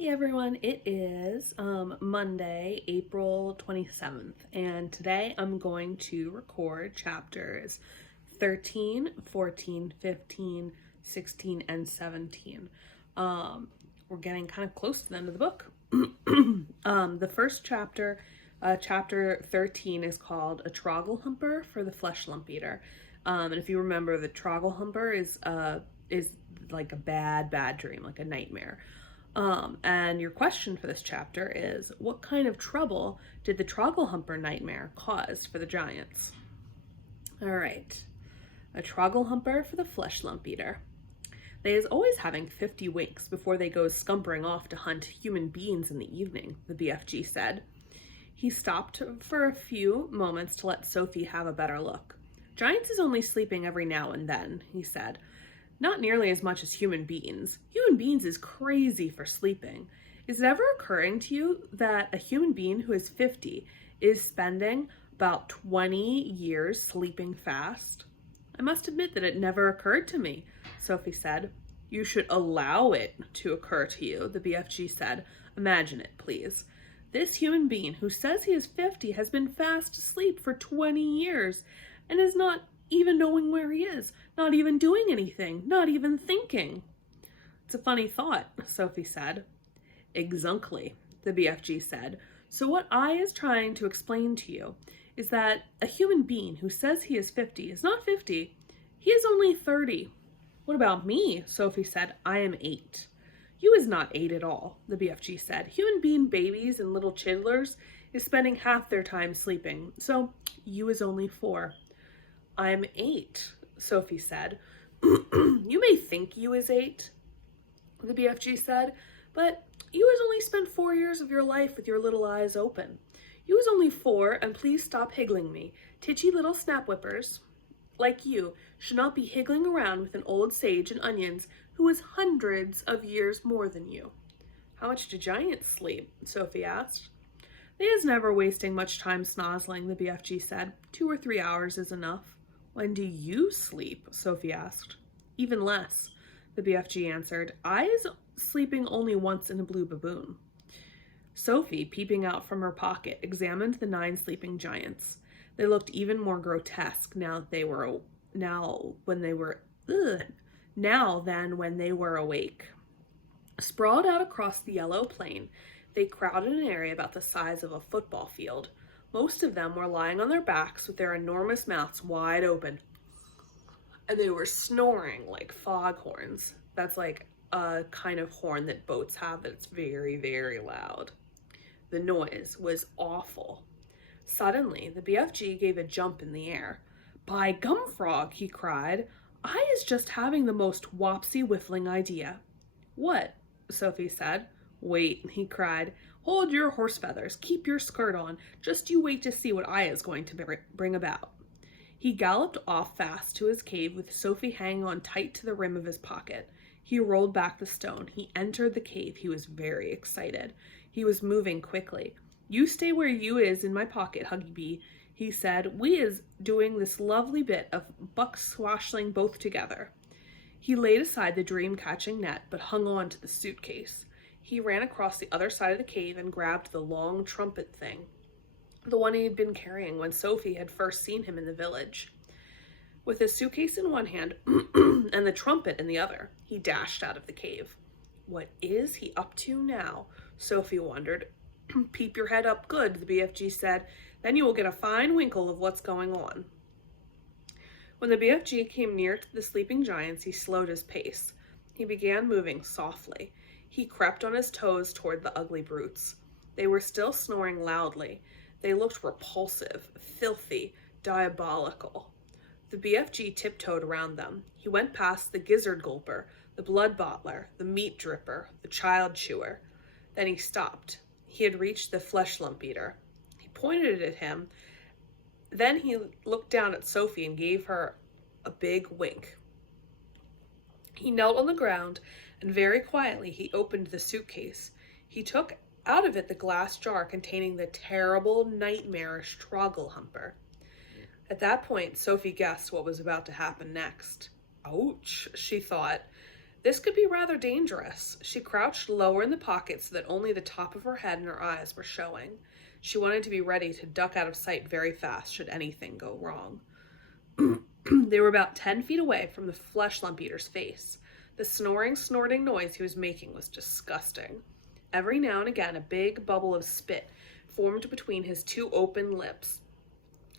Hey everyone, it is Monday, April 27th, and today I'm going to record chapters 13, 14, 15, 16, and 17. We're getting kind of close to the end of the book. The first chapter, chapter 13, is called A Trogglehumper for the Flesh Lump Eater. And if you remember, the Trogglehumper is like a bad dream, like a nightmare. And your question for this chapter is, what kind of trouble did the Trogglehumper nightmare cause for the giants? All right, a Trogglehumper for the Flesh Lump Eater. They is always having 50 winks before they goes scumpering off to hunt human beings in the evening, the BFG said. He stopped for a few moments to let Sophie have a better look. Giants is only sleeping every now and then, he said. Not nearly as much as human beings. Human beings is crazy for sleeping. Is it ever occurring to you that a human being who is 50 is spending about 20 years sleeping fast? I must admit that it never occurred to me, Sophie said. You should allow it to occur to you, the BFG said. Imagine it, please. This human being who says he is 50 has been fast asleep for 20 years and is not even knowing where he is, not even doing anything, not even thinking. It's a funny thought, Sophie said. Exactly, the BFG said. So what I is trying to explain to you is that a human being who says he is 50 is not 50, he is only 30. What about me? Sophie said. I am 8. You is not 8 at all, the BFG said. Human being babies and little chidlers is spending half their time sleeping, so you is only 4. I'm 8, Sophie said. You may think you is 8, the BFG said, but you has only spent 4 years of your life with your little eyes open. You is only 4, and please stop higgling me. Titchy little snap-whippers like you should not be higgling around with an old sage and onions who is hundreds of years more than you. How much do giants sleep? Sophie asked. They is never wasting much time snozzling, the BFG said. 2 or 3 hours is enough. When do you sleep? Sophie asked. Even less, the BFG answered. I is sleeping only once in a blue baboon. Sophie, peeping out from her pocket, examined the 9 sleeping giants. They looked even more grotesque now than when they were awake. Sprawled out across the yellow plain, they crowded an area about the size of a football field. Most of them were lying on their backs with their enormous mouths wide open, and they were snoring like foghorns. That's like a kind of horn that boats have that's very, very loud. The noise was awful. Suddenly, the BFG gave a jump in the air. By gum frog, he cried. I is just having the most wopsy whiffling idea. What? Sophie said. Wait, he cried. Hold your horse feathers. Keep your skirt on. Just you wait to see what I is going to bring about. He galloped off fast to his cave with Sophie hanging on tight to the rim of his pocket. He rolled back the stone. He entered the cave. He was very excited. He was moving quickly. You stay where you is in my pocket, Huggy Bee, he said. We is doing this lovely bit of buck swashing both together. He laid aside the dream-catching net, but hung on to the suitcase. He ran across the other side of the cave and grabbed the long trumpet thing, the one he had been carrying when Sophie had first seen him in the village. With his suitcase in one hand and the trumpet in the other, he dashed out of the cave. What is he up to now? Sophie wondered. Peep your head up good, the BFG said. Then you will get a fine winkle of what's going on. When the BFG came near to the sleeping giants, he slowed his pace. He began moving softly. He crept on his toes toward the ugly brutes. They were still snoring loudly. They looked repulsive, filthy, diabolical. The BFG tiptoed around them. He went past the gizzard gulper, the blood bottler, the meat dripper, the child chewer. Then he stopped. He had reached the flesh lump eater. He pointed at him. Then he looked down at Sophie and gave her a big wink. He knelt on the ground, and very quietly he opened the suitcase. He took out of it the glass jar containing the terrible, nightmarish Trogglehumper. At that point, Sophie guessed what was about to happen next. Ouch, she thought. This could be rather dangerous. She crouched lower in the pocket so that only the top of her head and her eyes were showing. She wanted to be ready to duck out of sight very fast should anything go wrong. They were about 10 feet away from the flesh lump eater's face. The snoring, snorting noise he was making was disgusting. Every now and again, a big bubble of spit formed between his two open lips,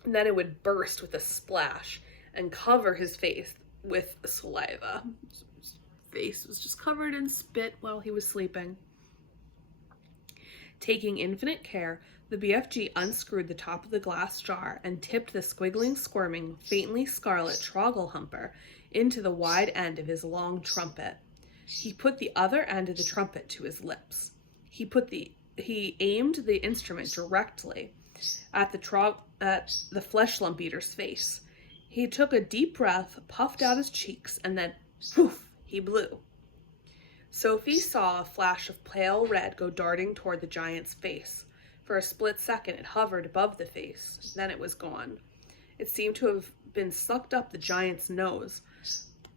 and then it would burst with a splash and cover his face with saliva. His face was just covered in spit while he was sleeping. Taking infinite care, the BFG unscrewed the top of the glass jar and tipped the squiggling, squirming, faintly scarlet Trogglehumper into the wide end of his long trumpet. He put the other end of the trumpet to his lips. He aimed the instrument directly at the flesh lump eater's face. He took a deep breath, puffed out his cheeks, and then, poof, he blew. Sophie saw a flash of pale red go darting toward the giant's face. For a split second, it hovered above the face. Then it was gone. It seemed to have been sucked up the giant's nose.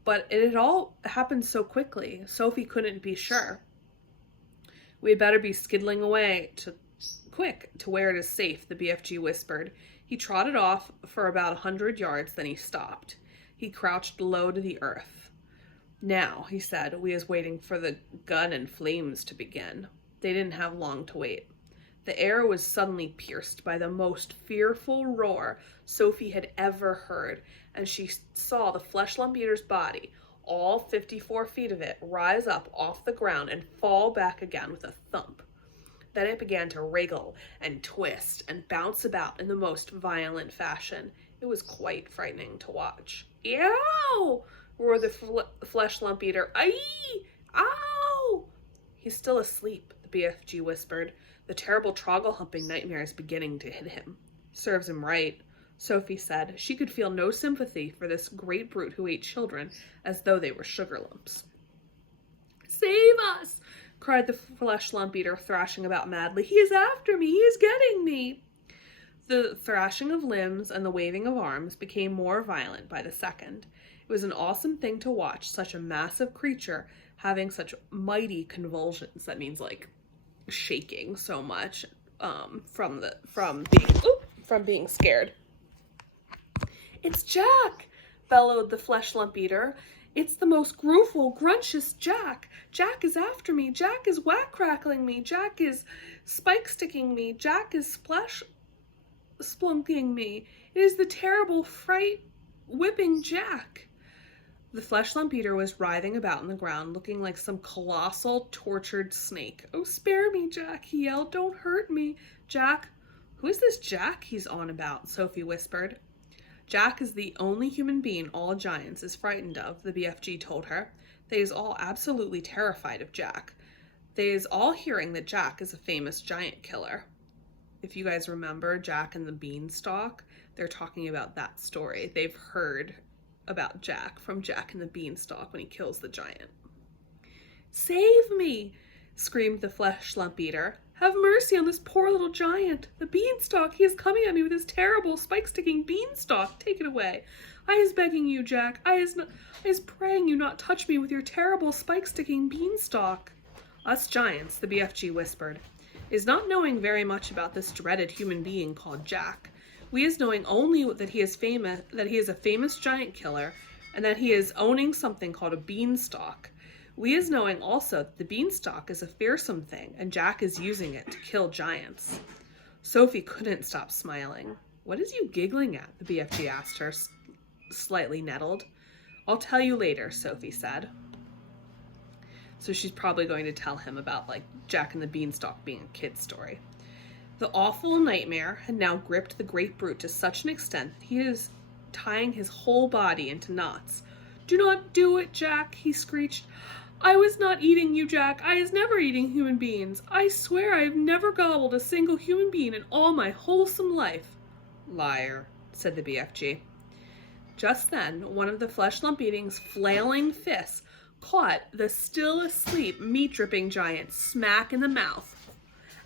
But it had all happened so quickly, Sophie couldn't be sure. "We had better be skiddling away quick to where it is safe," the BFG whispered. He trotted off for about 100 yards, then he stopped. He crouched low to the earth. "Now," he said, "we is waiting for the gun and flames to begin." They didn't have long to wait. The air was suddenly pierced by the most fearful roar Sophie had ever heard, and she saw the flesh lump eater's body, all 54 feet of it, rise up off the ground and fall back again with a thump. Then it began to wriggle and twist and bounce about in the most violent fashion. It was quite frightening to watch. "Ew!" roared the flesh lump eater. "Aye! Ow!" "He's still asleep," the BFG whispered. "The terrible troggle-humping nightmare is beginning to hit him." "Serves him right," Sophie said. She could feel no sympathy for this great brute who ate children as though they were sugar lumps. "Save us!" cried the flesh lump eater, thrashing about madly. "He is after me! He is getting me!" The thrashing of limbs and the waving of arms became more violent by the second. It was an awesome thing to watch such a massive creature having such mighty convulsions. That means like shaking so much from being scared. "It's Jack!" bellowed the flesh lump eater. "It's the most grewful, grunchiest Jack! Jack is after me! Jack is whack-crackling me! Jack is spike-sticking me! Jack is splunking me! It is the terrible, fright-whipping Jack!" The flesh lump eater was writhing about on the ground, looking like some colossal, tortured snake. "Oh, spare me, Jack," he yelled. "Don't hurt me." "Jack? Who is this Jack he's on about?" Sophie whispered. "Jack is the only human being all giants is frightened of," the BFG told her. "They is all absolutely terrified of Jack. They is all hearing that Jack is a famous giant killer." If you guys remember Jack and the Beanstalk, they're talking about that story. They've heard about Jack from Jack and the Beanstalk when he kills the giant. "Save me!" screamed the flesh lump eater. "Have mercy on this poor little giant. The beanstalk, he is coming at me with his terrible spike-sticking beanstalk. Take it away. I is begging you, Jack. I is praying you not touch me with your terrible spike-sticking beanstalk." "Us giants," the BFG whispered, "is not knowing very much about this dreaded human being called Jack. We is knowing only that he is a famous giant killer, and that he is owning something called a beanstalk. We is knowing also that the beanstalk is a fearsome thing, and Jack is using it to kill giants." Sophie couldn't stop smiling. "What is you giggling at?" the BFG asked her, slightly nettled. "I'll tell you later," Sophie said. So she's probably going to tell him about like Jack and the Beanstalk being a kid's story. The awful nightmare had now gripped the great brute to such an extent that he is tying his whole body into knots. "Do not do it, Jack," he screeched. "I was not eating you, Jack. I is never eating human beings. I swear I have never gobbled a single human being in all my wholesome life." "Liar," said the BFG. Just then, one of the flesh lump eating's flailing fists caught the still asleep, meat-dripping giant smack in the mouth.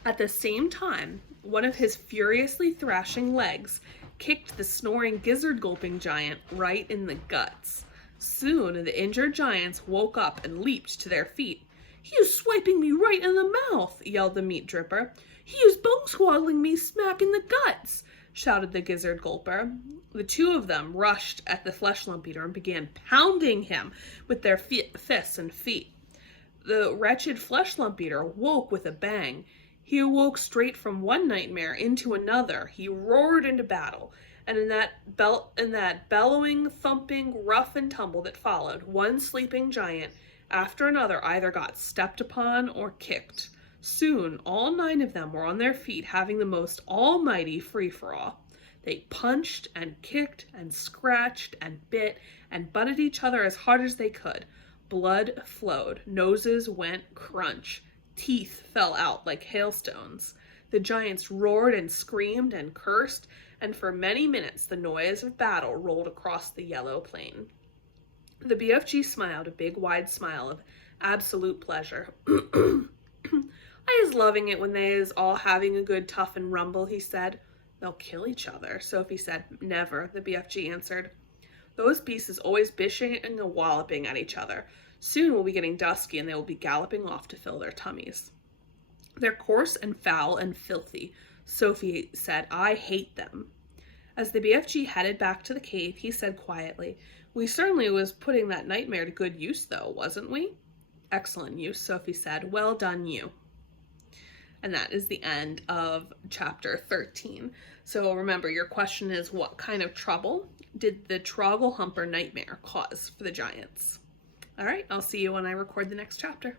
At the same time, one of his furiously thrashing legs kicked the snoring, gizzard-gulping giant right in the guts. Soon the injured giants woke up and leaped to their feet. "He is swiping me right in the mouth," yelled the meat dripper. "He is bone swaddling me smack in the guts," shouted the gizzard gulper. The two of them rushed at the flesh lump eater and began pounding him with their fists and feet. The wretched flesh lump eater woke with a bang. He awoke straight from one nightmare into another. He roared into battle, and in that bellowing, thumping, rough and tumble that followed, one sleeping giant after another either got stepped upon or kicked. Soon all 9 of them were on their feet, having the most almighty free-for-all. They punched and kicked and scratched and bit and butted each other as hard as they could. Blood flowed, noses went crunch, teeth fell out like hailstones. The giants roared and screamed and cursed, and for many minutes the noise of battle rolled across the yellow plain. The BFG smiled a big wide smile of absolute pleasure. "I is loving it when they is all having a good toughin' rumble," he said. "They'll kill each other," Sophie said. "Never," the BFG answered. "Those beasts is always bishing and walloping at each other. Soon will be getting dusky and they will be galloping off to fill their tummies." "They're coarse and foul and filthy," Sophie said. "I hate them." As the BFG headed back to the cave, he said quietly, "We certainly was putting that nightmare to good use, though, wasn't we?" "Excellent use," Sophie said. "Well done, you." And that is the end of chapter 13. So remember, your question is, what kind of trouble did the Trogglehumper nightmare cause for the giants? All right, I'll see you when I record the next chapter.